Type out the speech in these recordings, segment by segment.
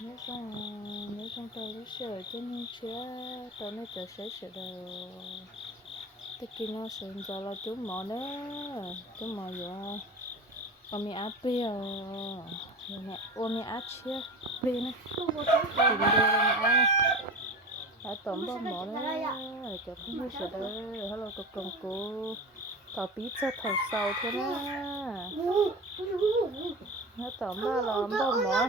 nếu không nếu không tôi nó sửa cho nên chưa tôi nó chờ sẽ sửa đâu tôi kia nó sửa giờ là chú à. mỏ đó. Chú mỏ giờ còn mi áp bia rồi mẹ ôm mi áp chia bia này tìm đi mi áp này đã tóm bao mỏ nữa cho không biết sửa đâu hello, cô công cô. Tao biết cho thằng sau thế nè nó tóm bao là bao mỏ.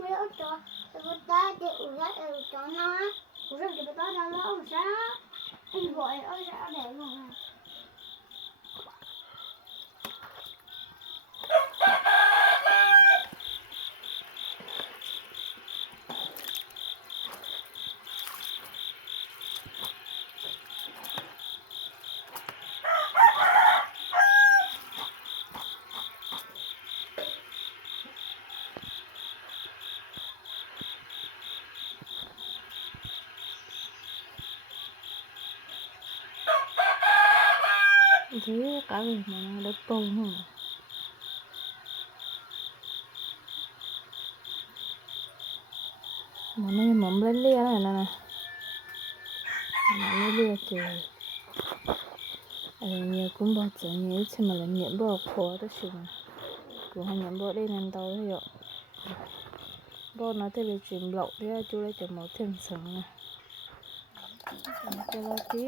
Моя ото, вода, де уже ото на, уже где-то дало уже, и вот, уже, а где thế cả mình mà nó đỡ bông hơn mà nó mầm lên lia này nè. Mà lên lia kì ai ờ, nhiều cũng bao giờ nhiều chứ mà là nhiều bao khó đó chứ mà. Cũng hay nhiều bao đây nên đâu thế rồi bao nó thế là chuyển lậu thế, chú lấy chuyển mẫu thêm sống này cái nó kia.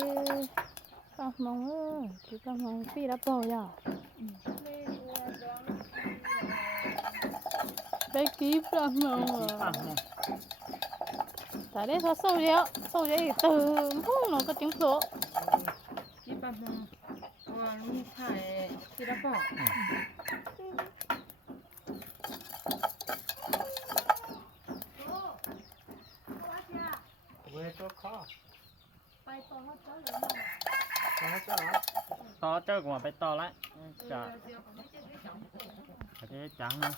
เอามองเออคิดว่ามองปีละเปล่าอย่าไปกีบละมองเอะแต่ได้ทอดเสาเดียวเสาเดียวอีกเติมพุ่งน้อก็จิ้งโผล่กีบละมองว่าลุงถ่ายปีละเปล่า เจ้าก็ไปต่อละจะจะจังนะ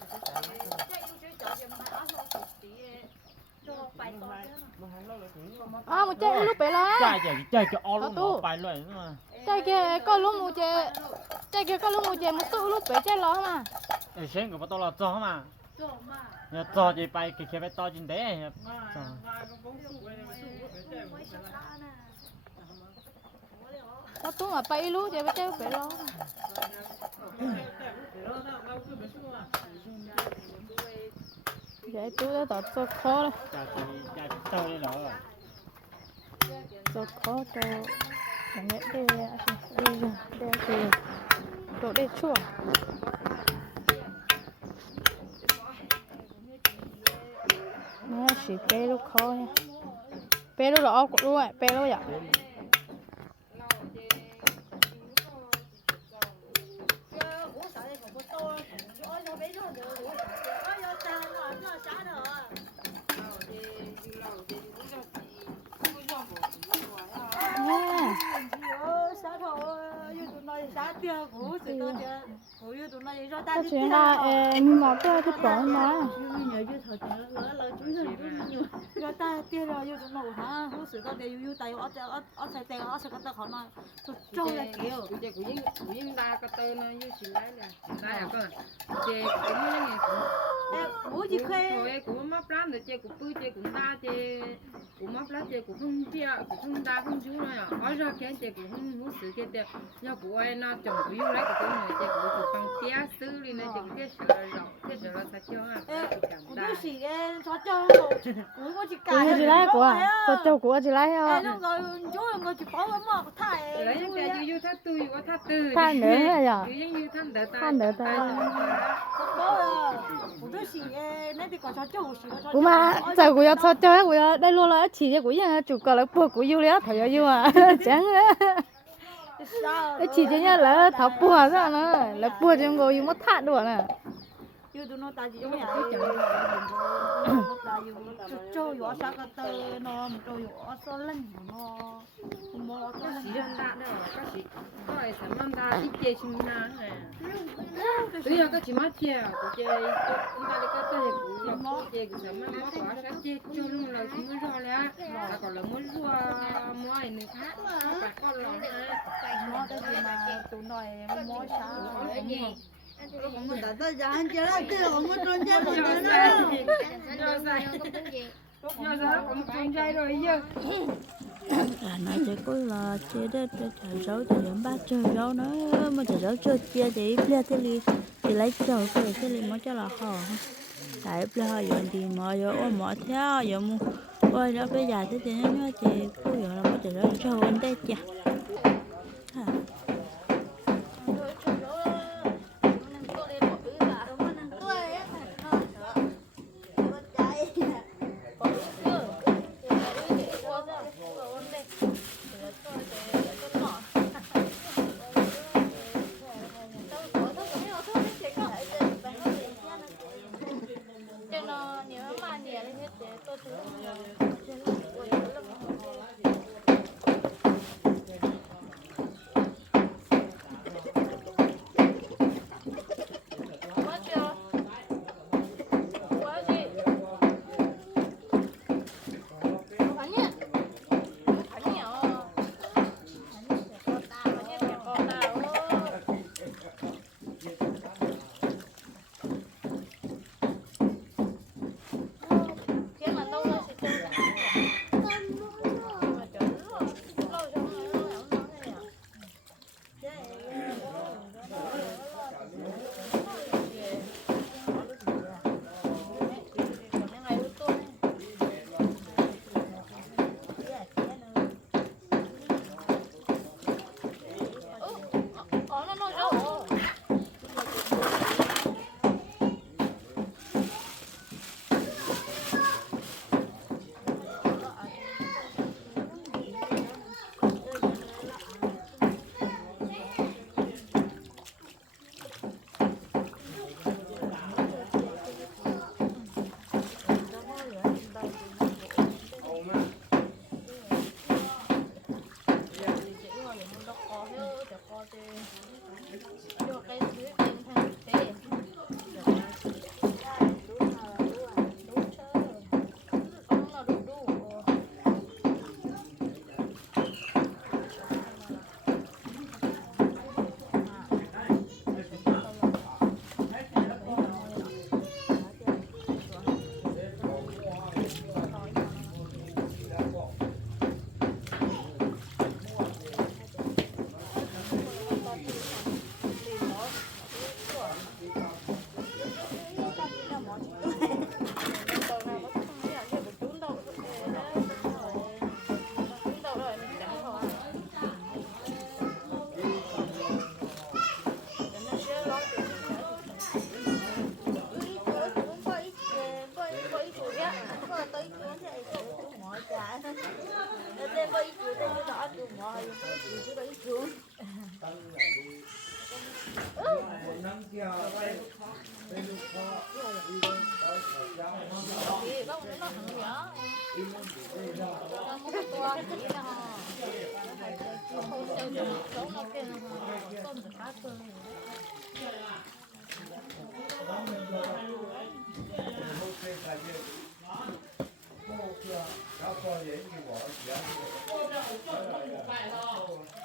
อ้าวมูเจ้ลูกไปแล้วใจเจ๊ใจก็เอาลูกไปเลยมาใจแกก็ลูกมูเจ๊ใจแกก็ลูกมูเจ๊มึงสู้ลูกไปเจ๊ร้อมาเอ้ยเชงก็มาต่อรอจ้อมาเนี่ยจอจไปเก็บไปต่อจินเด้ครับ ต้าพุ่งอะไปรู้เดี๋ยวไปเจ้าไปรองยายตู้ได้ต่อจกคอเลยจากที่จากเต้าได้หรอจกคอโตอย่างเดี๋ยวเดี๋ยวเดี๋ยวคือโตได้ชั่วมาสีเปรูคอเนี่ยเปรูหรอเอาด้วยเปรูอยาก Ừ. chuyện là em ngọt cho thích bỏ mà rồi ta tiêu rồi yêu chúng nó hả? Hú sự có để tay ở ở ở sẽ tay ở sẽ có tay họ nói tôi trâu là kiểu. tôi chơi cũng cũng đa cái tên nó yêu chuyện đấy đa là cơ chơi cũng như này cũng cũng mắc lắm rồi chơi cũng bơi chơi cũng đa chơi cũng không chơi cũng đa không chú nữa ở ra cái chơi cũng không hú sự cái chơi nhà bố ấy nó chồng 不用来个东西，这个就放电手里呢，这个电视了绕，电视了它叫啊，我就是的，它叫我，我去干。我去来过，它叫过去来呀。哎，那个有人我去保温嘛，它哎。来人家就有它对，我它对。它能了呀？有人有它得它。它得它。cô mà giờ cô 要操掉，cô 要来落了，起的 cô 要就搞了，不过有了，他要有啊，真的。Chỉ cho của nhà chủ cờ là bùa của yêu léo thầy yêu à chẳng đấy Sao cái chỉ cho nhà là thảo bùa ra nó là bùa cho ngồi yêu mất thắt đùa nè yêu tụi nó ta chỉ giống vậy nó ta yêu cho yêu sao cái tơ nó một cho yêu sao lên nó. Mua Các lên sĩ dân đã đó, các sĩ có ai sản phẩm đã ít chế chim na nè. Bây giờ các chị mất chế, của chế, chúng ta đi các tay của nhà mua chế của sản phẩm mất quá sẽ chế cho luôn là chúng mới rồi. Lẽ, là còn là mới rua mua ai nữa khác, phải có lòng ha. mua cái gì mà tụi nó mua sao cái gì? mình đã tới giờ anh chơi cái rồi là nói chỉ có là chỉ để để chờ rau thì em bắt chơi rau nó mà chờ rau chơi chia thì bây thế li thì lấy chờ cái thế li mới cho là khó tại bây hơi giờ thì mà giờ ôm mà theo giờ mua ôi nó bây giờ thế thì nó chỉ cứ giờ là mới chờ rau chờ anh đây 过不了，叫父母开的啊，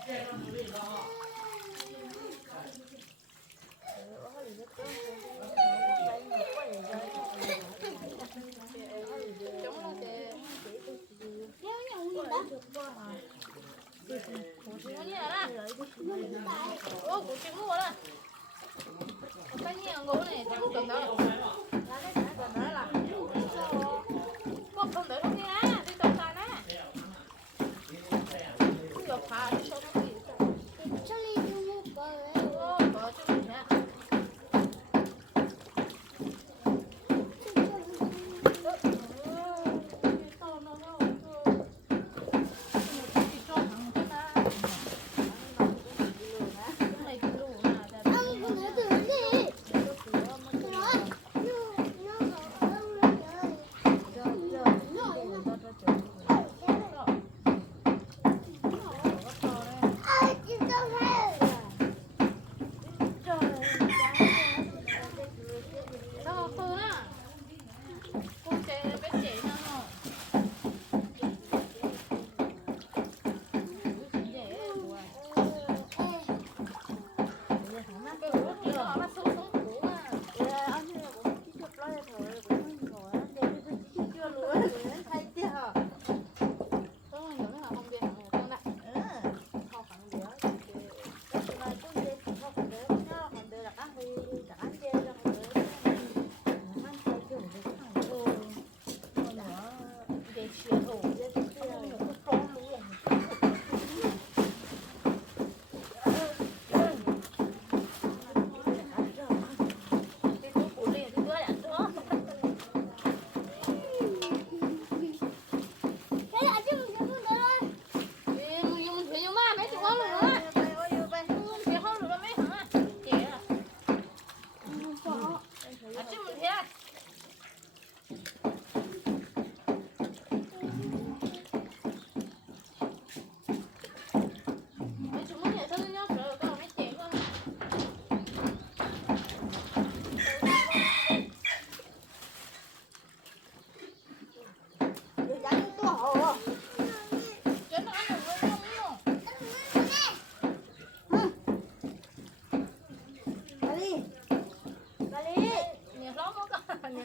店上的例子啊。Của chị mua đó. Cái gì ngủ này, chẳng cần đâu.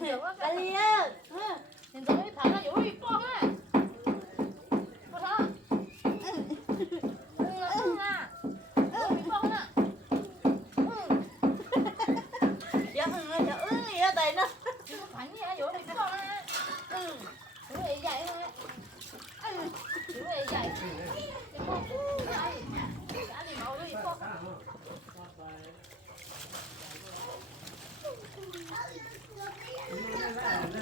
야, 빨리 요. 응. 진짜 여기 달 라. 여기 뻥 해. Thì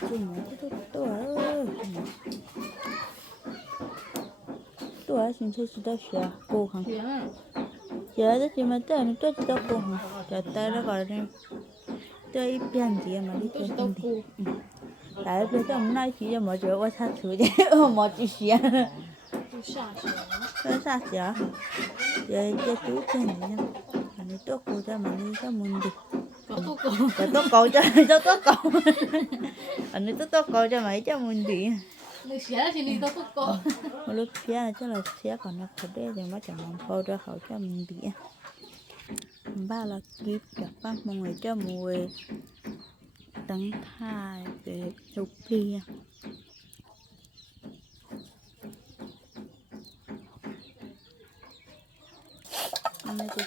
chú mẹ tôi tôi tôi tôi xin chơi chỉ đó sửa cô hả giờ đó chỉ mà tôi nó tôi chỉ đó cô hả giờ tay nó gọi là tôi ít gì mà đi chơi không đi tại bây giờ hôm nay chỉ là một chỗ tôi sát thử chứ mở chỉ xía tôi sát xía giờ giờ chú chơi gì nha mà đi tôi cô cho mà đi cho muốn đi cho tôi cô cho cho tôi cô. anh ấy tôi tôi cho mày cho muốn đi Cô. một lúc xía là chắc là xía còn nó đấy thì mới chẳng làm phô cho hậu cho mình đi ba là kịp các bác mọi người cho mùi tấn thai về lục phi hôm nay thì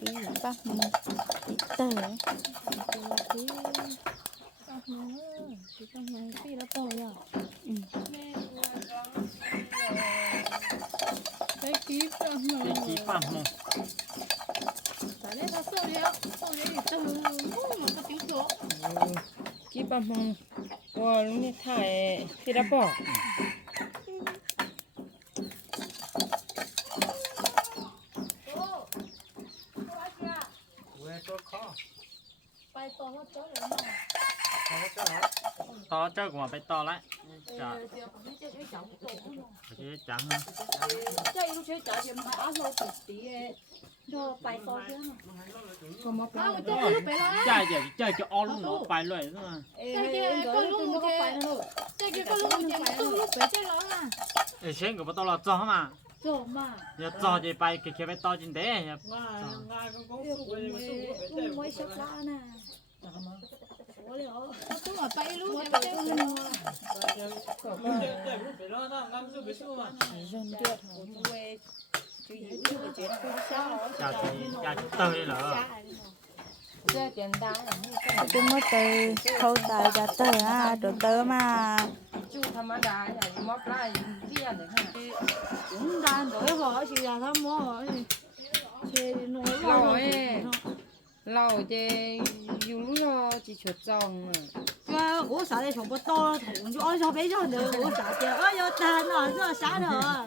thì các bác mình đi tờ thì là thì bác mình ơi thì trong này phi là to rồi ừ. cái ký sao mà cái chi phạm mông Tại đây tao sợ đấy ạ. Sợ đấy thì tao muốn mà tao tiếng số. ký bằng mông qua lúc này thải thì đã bỏ 왜 เจ้าก็มาไปต่อละจะเจ๊จังนะเจ้าลูกเชื่อจ๋าเดี๋ยวมาเอาโลติตีเดอไปต่อเรื่องก็มาไปเจ้าลูกไปแล้วเจ้าจะเจ้าจะอ้อลูกหนูไปเลยใช่ไหมเจ้าก็ลูกหนูไปแล้วเจ้าก็ลูกหนูไปลูกไปเจ้าแล้วอ่ะเอ้เช่นก็มาต่อละจ้ามาจบมาอย่าจอดไปเก็บไปต่อจริงเด้ครับง่ายง่ายก็ก็สู้ไปสู้ไปเต้ไม่ชอบละนะ cũng ở bay luôn em chơi luôn rừng tuyệt quê chú hiểu chú cái chuyện không sao chả thì chả chú tới nữa chú mới từ khâu tài cho tớ à đồ tớ mà chú tham gia nhà móc lại kia để cũng đang đổi họ chị già tham mò chị nói rồi ấy lâu chơi dù lúc đó chỉ chuột rong mà cái ủa sao đây không có to thủng cho ôi sao bé cho nữa ủa sao chơi ôi giờ ta nó giờ sáng rồi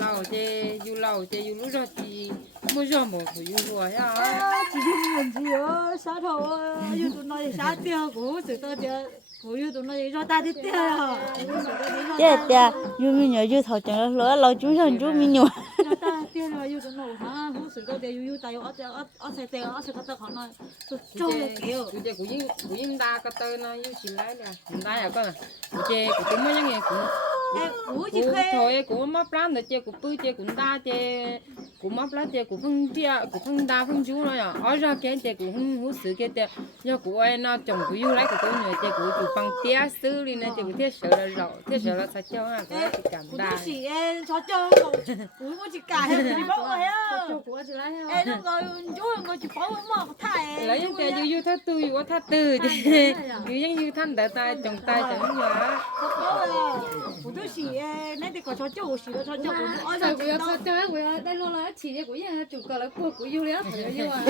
lâu chơi dù lâu chơi dù lúc đó chỉ mua rong một của dù vừa ya chỉ dùng mình gì ơ sáng thôi yêu tụi nó sáng tiêu của sự to tiêu của yêu tụi nó cho ta đi tiêu rồi chết tiệt như mình nhớ như thầu chẳng lỡ lâu chúng rằng chú mình nhủ cho ta tiêu rồi yêu tụi nó hả không sự to tiêu yêu ta yêu ở ở ở xe tiêu ở xe cái họ nói cho kiểu cụ chơi cụ yên cụ yên đa cái tên nó yêu chỉ lấy là đa à con à cụ chơi cụ cũng em chị cụ khê thôi cụ mắp lá được chơi cụ bự chơi cụ đa chơi cụ mắp lá chơi cụ phân chia cụ phân đa phân chú rồi à ở ra cái chơi cụ không hú sự cái chơi do cụ ai nó chồng cụ yêu lấy cụ cũng nhờ chơi cụ chủ bằng tia xử lý này chơi cụ thiết sợ là rậu thiết sợ là sao cho à cái chỉ cảm đa chỉ em cho cho ủa có chị cài chị bỏ rồi á cho cụ chỉ lấy em nó rồi chú người chị bỏ mà thay lấy những cái yêu yêu thắt tư yêu thắt tư chứ yêu những yêu thắt đỡ tay chồng tay chẳng nhớ cũng tôi chỉ nãy thì có cho chú chỉ cho cho cũng ôi Trời giờ của chị tôi chơi của đây luôn là chỉ cho của nhà chủ cờ là của của yêu đấy phải yêu à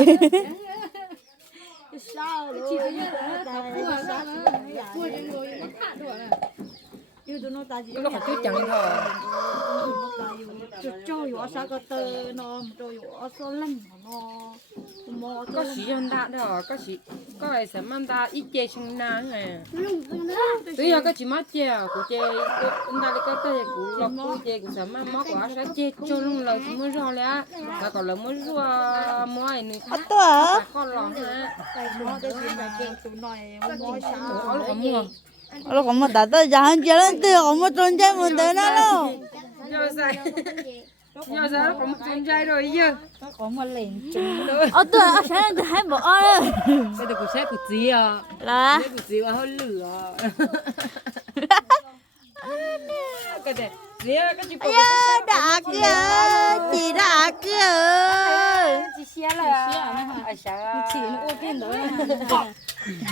sao chỉ có nhà là của là của những người nó thả đùa là yêu tụi nó ta chỉ nó phải chút chẳng thôi. Cho cho yo sa cái tơ nó cho yo sa lạnh nó. Mà có sử dụng đã đó có sử có ai sẽ mang ta ít chơi sang na này tuy là có chỉ mất chơi của chơi chúng ta đi cái cái của lọc của chơi của sẽ mang móc quả sẽ chơi cho luôn là mới rồi là và còn là mới rồi mua ai nữa à tôi à con lò ha nó cái chuyện là chuyện tụi nó mà sao. mua nó còn một tạt tôi giờ hắn chơi lên từ còn một tuần chơi một tuần nữa đâu rồi sao cho giờ giờ nó có một con trai rồi giờ có một lên chúng ở tôi ở sáng tôi hay bỏ ơi bây giờ cũng sẽ cũng gì à là sẽ cũng gì à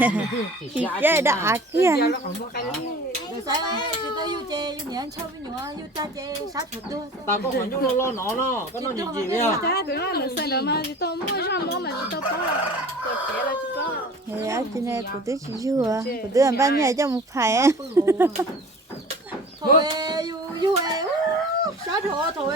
này chị chơi đã kia ta có phải nhung lo lo nó nó có nó gì gì vậy à thì á chị này của tôi chỉ chưa của tôi làm bao nhiêu cho một phải á. Thôi yêu yêu ấy sát thôi